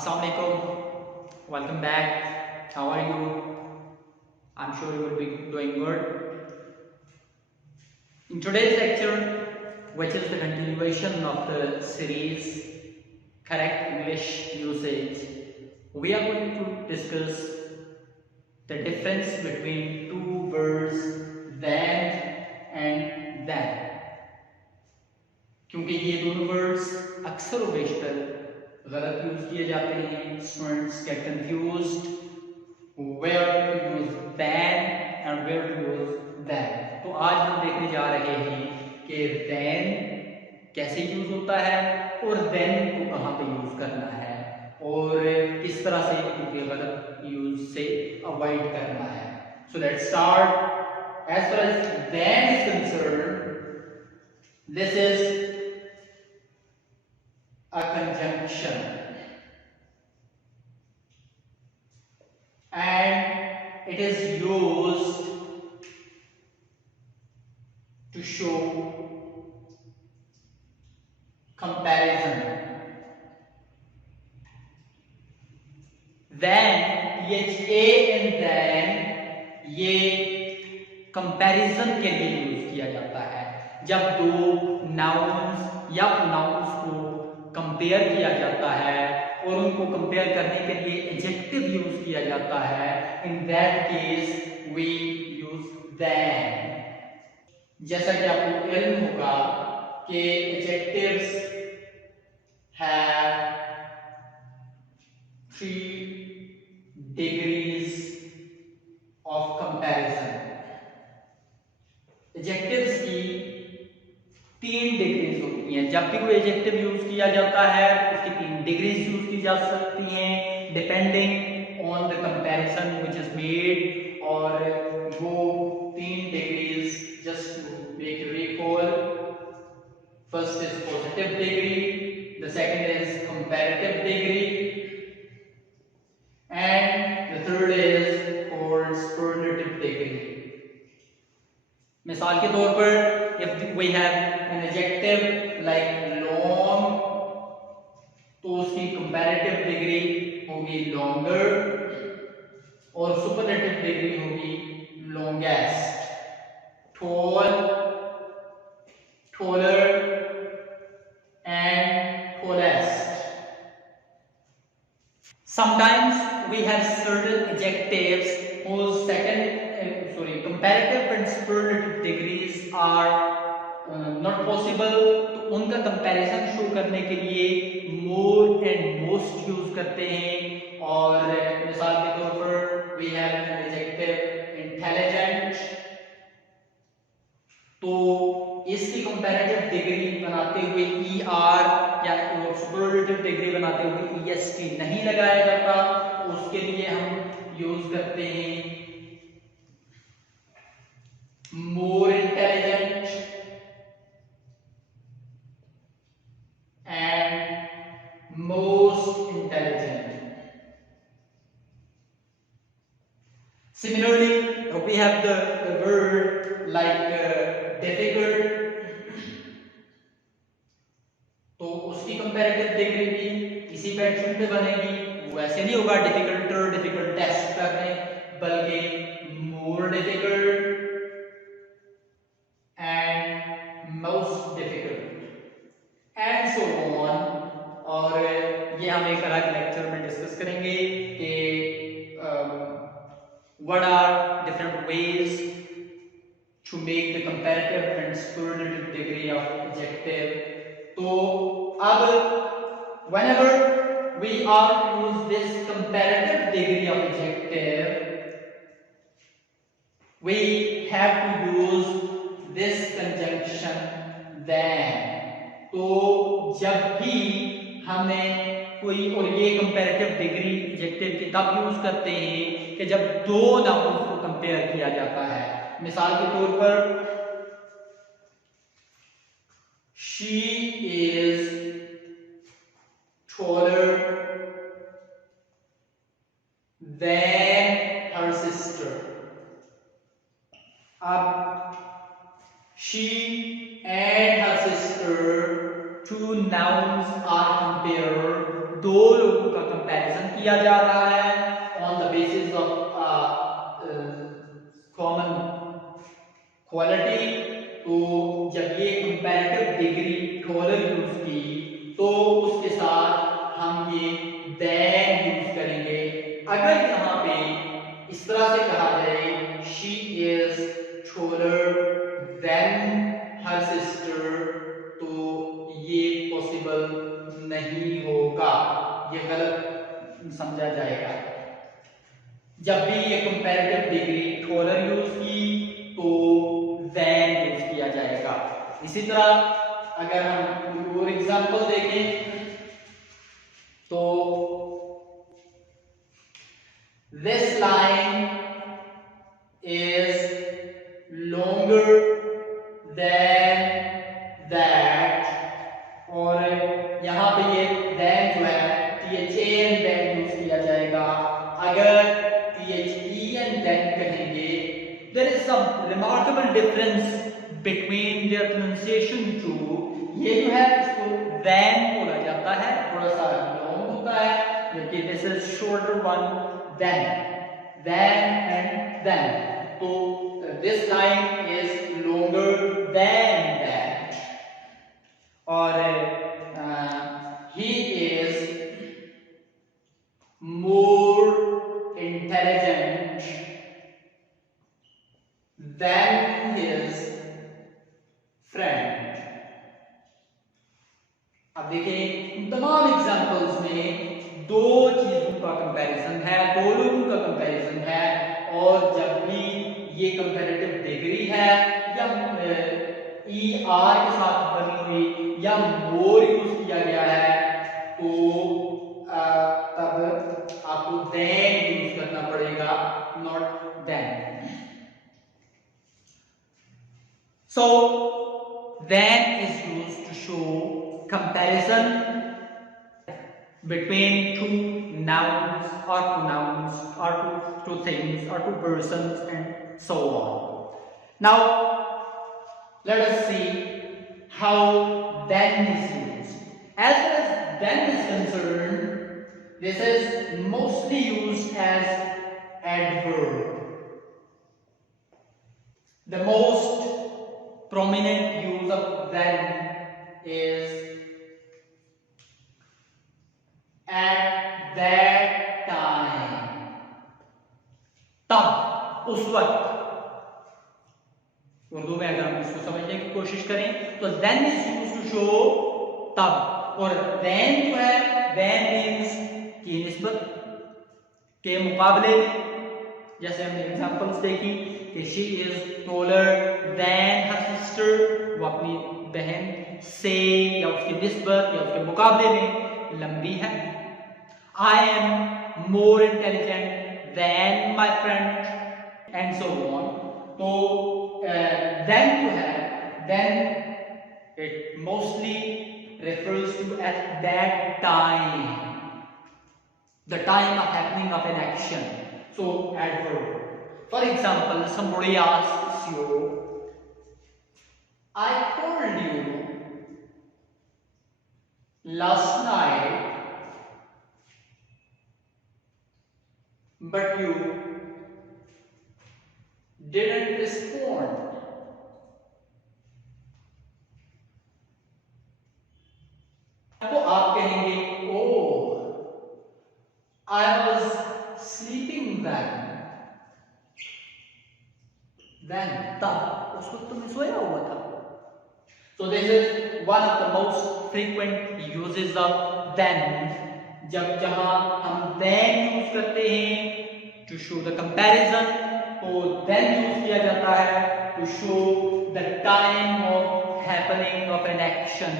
Assalamualaikum. Welcome back. How are you? I'm sure you will be doing good. In today's lecture, which is the continuation of the series Correct English Usage, we are going to discuss the difference between two words then and then. क्योंकि ये दोनों words अक्सर व बेशतर गलत use किए जाते हैं. Students get confused where to use then and where to use then. तो आज हम देखने जा रहे हैं कि then कैसे यूज होता है और then को कहाँ पे यूज करना है और किस तरह से इनके गलत यूज से अवॉइड करना है. So let's start. As far as then is concerned, this is a conjunction and it is used to show comparison. Then THA and then ये कंपैरिजन के लिए यूज किया जाता है. जब दो नाउन्स या प्रोनाउंस को कंपेयर किया जाता है और उनको कंपेयर करने के लिए एडजेक्टिव यूज किया जाता है, in that case we use then. जैसा कि आपको इल्म होगा कि adjectives have 3 degrees of comparison. Adjectives की 3 डिग्रीज होती हैं. जब भी कोई एडजेक्टिव यूज किया जाता है उसकी 3 डिग्रीज यूज की जा सकती हैं depending on the comparison which is made. और वो 3 degrees just to make you recall, first is positive degree, the second is comparative degree and the third is called superlative degree. मिसाल के तौर पर if we have an adjective like long, तो उसकी comparative degree होगी longer और superlative degree होगी longest. tall, taller and tallest. Sometimes we have certain adjectives whose comparative and superlative degrees are not possible. तो उनका कंपैरिजन शो करने के लिए more and most यूज करते हैं. और मिसाल के तौर पर we have an adjective intelligent, तो इसकी कंपैरेटिव डिग्री बनाते हुए ER या सुपरलेटिव डिग्री बनाते हुए EST नहीं लगाया जाता. तो उसके लिए हम यूज करते हैं more intelligent and most intelligent. Similarly, we have the word like difficult, तो उसकी कंपैरेटिव डिग्री भी इसी पैटर्न पे बनेगी. वो ऐसे नहीं होगा डिफिकल्टर डिफिकल्टेस्ट करने, बल्कि more difficult and most difficult and so on. और ये हम एक अलग लेक्चर में डिस्कस करेंगे कि what are different ways to make the comparative and superlative degree of adjective. तो अब whenever we are to use this comparative degree of adjective, we have to use this conjunction then. तो जब भी हमें कोई, और ये कंपैरेटिव डिग्री एडजेक्टिव की तब यूज करते हैं कि जब दो नाउन्स को कंपेयर किया जाता है. मिसाल के तौर पर she is taller than her sister. अब she and her sister, two nouns are compared. दो लोगों का किया जा रहा है on the basis of common quality. तो जब ये कंपैरेटिव डिग्री टॉलर यूज की तो उसके साथ हम ये देन यूज करेंगे। अगर यहाँ पे इस तरह से कहा जाए she is taller than her sister, तो ये पॉसिबल नहीं होगा, ये गलत समझा जाएगा। जब भी ये कंपैरेटिव डिग्री टॉलर यूज की तो देन यूज किया जाएगा। इसी तरह अगर हम कोई और एग्जांपल देखें तो this line is longer than that, और यहाँ पे ये than जो है THAN than यूज किया जाएगा। अगर THEN than कहेंगे there is some remarkable difference between their pronunciation too। ये जो है इसको than बोला जाता है, थोड़ा सा long होता है, जबकि this is shorter one than and then। तो this line is longer than that, और he is more intelligent than his friend। अब देखें तमाम एग्जांपल्स में दो चीजों का कंपैरिजन है, दो लोगों का कंपैरिजन है, और जब भी ये कंपैरेटिव डिग्री है या ER के साथ बनी हुई या मोर यूज किया गया है तो तब आपको देन यूज करना पड़ेगा, not then. So than is used to show comparison between two nouns or pronouns or two things or two persons and so on. Now let us see how then is used. As far as then is concerned, this is mostly used as adverb. The most prominent use of then is at that time, तब, उस वक्त। उर्दू में अगर हम इसको समझने की कोशिश करें तो then is used to show तब, और then जो है then means की निस्बत के मुकाबले, जैसे हमने एग्जांपल्स देखी कि she is taller than her sister, वो अपनी बहन से या उसकी निस्बत या उसके मुकाबले में लंबी है। I am more intelligent than my friend and so on। तो then जो है then it mostly refers to at that time, the time of happening of an action, so adverb। For example, somebody asks you, I told you last night but you didn't respond। तो आप कहेंगे oh I was sleeping then तब उस वक्त तो मैं सोया हुआ था। So this is one of the most frequent uses of then, जहां हम then यूज करते हैं to show the comparison, तो then यूज किया जाता है to show the time of happening of an action।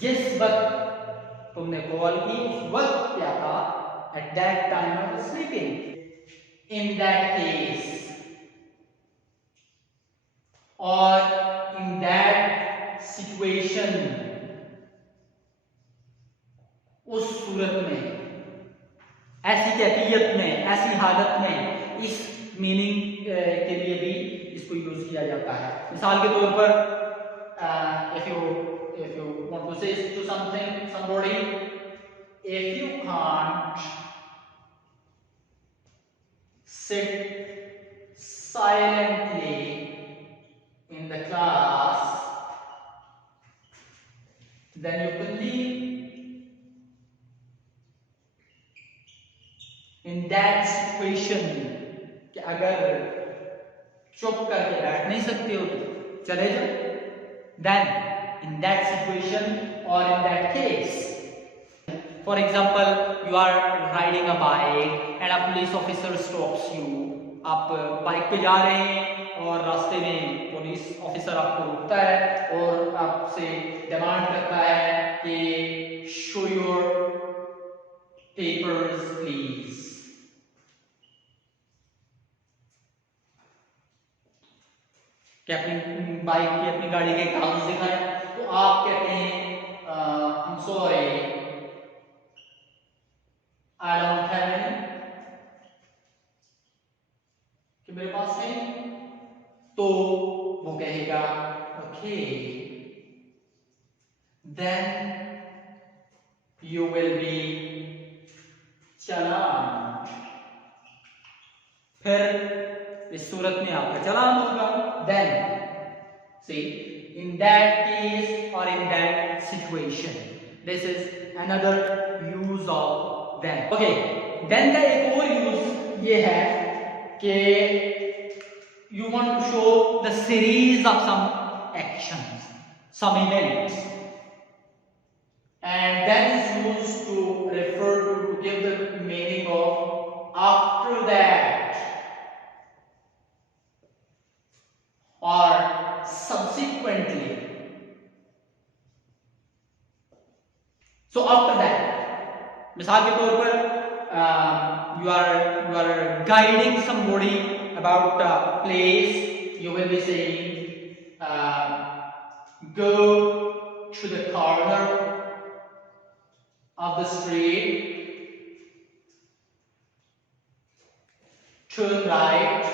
जिस वक्त तुमने कॉल की उस वक्त क्या था, at that time I was sleeping। In that case or in that situation, उस सूरत में, ऐसी कैफियत में, ऐसी हालत में, इस मीनिंग के लिए भी इसको यूज किया जाता है। मिसाल के तौर पर if you want to say to somebody, if you can't sit silently in the class, then you can leave. In that situation, कि अगर चुप करके बैठ नहीं सकते हो तो चले जाओ. Then in that situation or in that case, for example, you are riding a bike and a police officer stops you. आप बाइक पे जा रहे हैं और रास्ते में पुलिस ऑफिसर आपको रोकता है और आपसे डिमांड करता है कि शो योर पेपर्स प्लीज. कि अपनी बाइक की अपनी गाड़ी के कागज दिखाएं, तो आप कहते हैं I am sorry, I don't have any, कि मेरे पास नहीं. तो वो कहेगा okay, then you will be challan. फिर इस सूरत में आपका चालान होगा. Then see, in that case or in that situation, this is another use of then. Okay, then का एक और use ये है कि you want to show the series of some actions, some events, and that is used to refer to give the meaning of after that or subsequently. So after that, मिसाल के तौर पर you are guiding somebody about a place. You will be saying go to the corner of the street, turn right,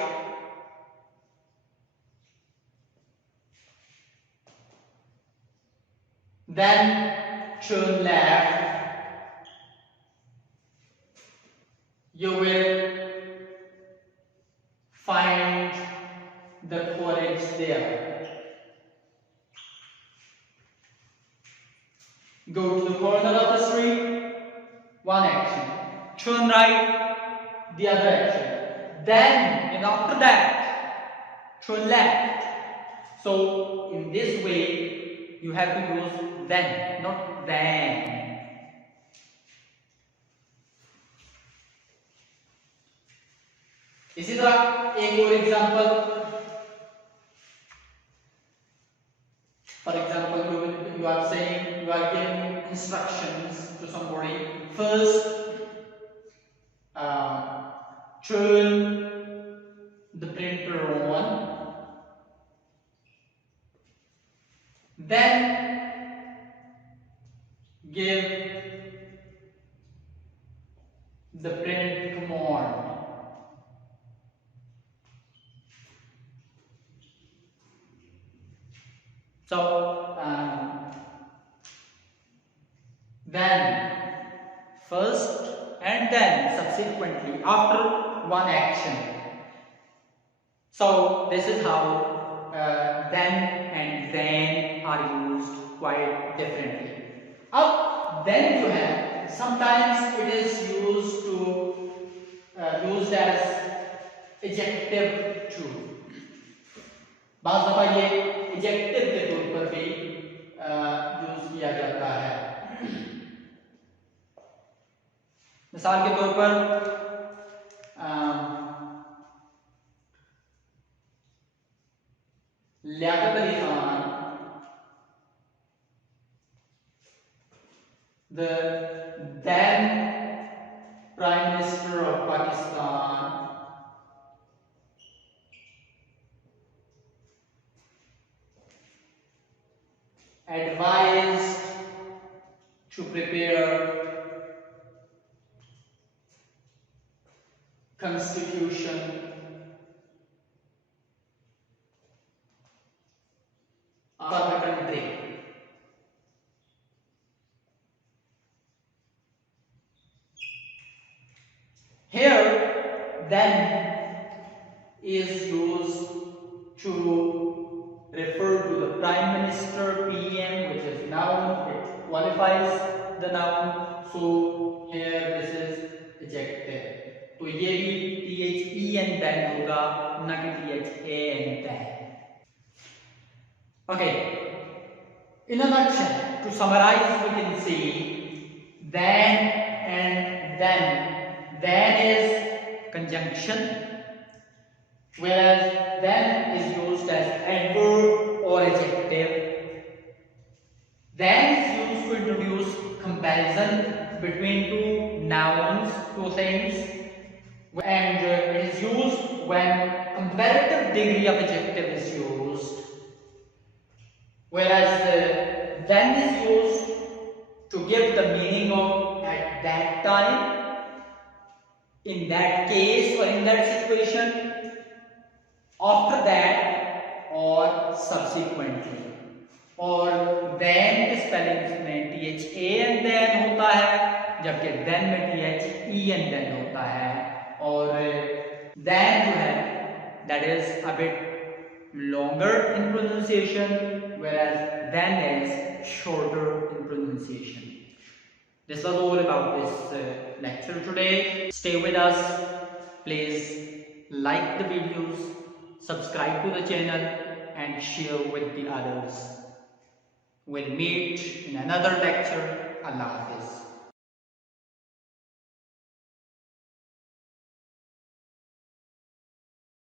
then turn left. You will find the cottage there. Go to the corner of the street, one action. Turn right, the other action. Then, and after that, turn left. So, in this way, you have to use then, not then. इसी तरह एक और example. For example, you are saying, you are giving instructions to somebody. First, turn the printer on. Then give the print command. So then first and then subsequently after one action. So this is how then and then are used quite differently. Now then you have, sometimes it is used as adjective too. बाज़ दफा ये adjective के तौर पर भी use किया जाता है. मिसाल के तौर पर Liaquat Ali Khan, the then Prime Minister of Pakistan, advised to prepare constitution for the country. Here, then is used to refer to the Prime Minister, PM, which is noun. It qualifies the noun. So here this is adjective. तो ये भी THE and then होगा, ना कि THA and then. Okay. In a nutshell, to summarize, we can see then and then. Then is conjunction, whereas then is used as adverb or adjective. Then is used to introduce comparison between two nouns, two things, and it is used when comparative degree of adjective is used. Whereas then is used to give the meaning of at that time, in that case or in that situation, after that or subsequently. और then के spellings में THA and then होता है, जबकि then में THE and then होता है. और then जो है that is a bit longer in pronunciation, whereas then is shorter in pronunciation. This was all about this lecture today. Stay with us. Please like the videos, subscribe to the channel and share with the others. We'll meet in another lecture. Allah Hafiz.